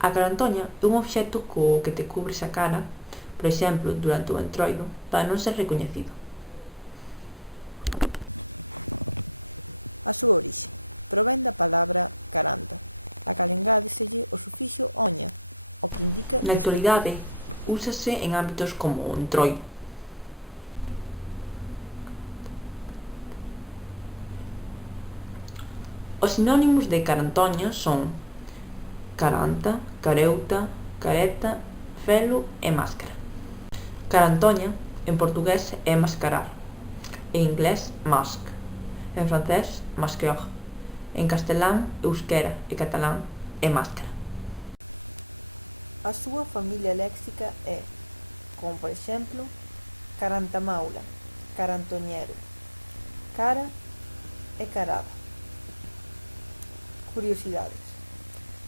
A carantoña é un obxecto co que te cubres a cara, por exemplo, durante o entroido, para non ser recoñecido. A súa orixe provén da palabra caranta, a cal engádeselle o sufixo oña, o que indica Na actualidade, úsase en ámbitos como o entroido. Os sinónimos de carantoña son caranta, careuta, careta, felo e máscara. Carantoña, en portugués, é mascarar, en inglés, mask, en francés, masqueur, en castelán, euskera e catalán, é máscara. A súa familia léxica é, como por exemplo, carantamaula, carantoñero, cara e carada. Curiosidades.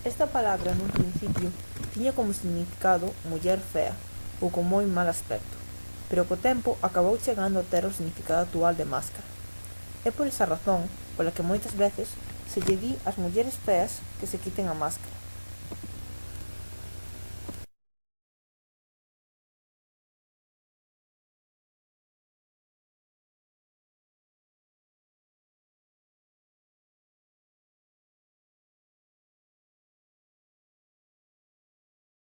Esta palabra nun principio tiña como significado muller fea ou con moi mal aspecto, pero co tempo acabou chegando a ter o significado actual de máscara. É por esa razón pola que moitas veces se lle di ás mulleres feas que se quiten a máscara.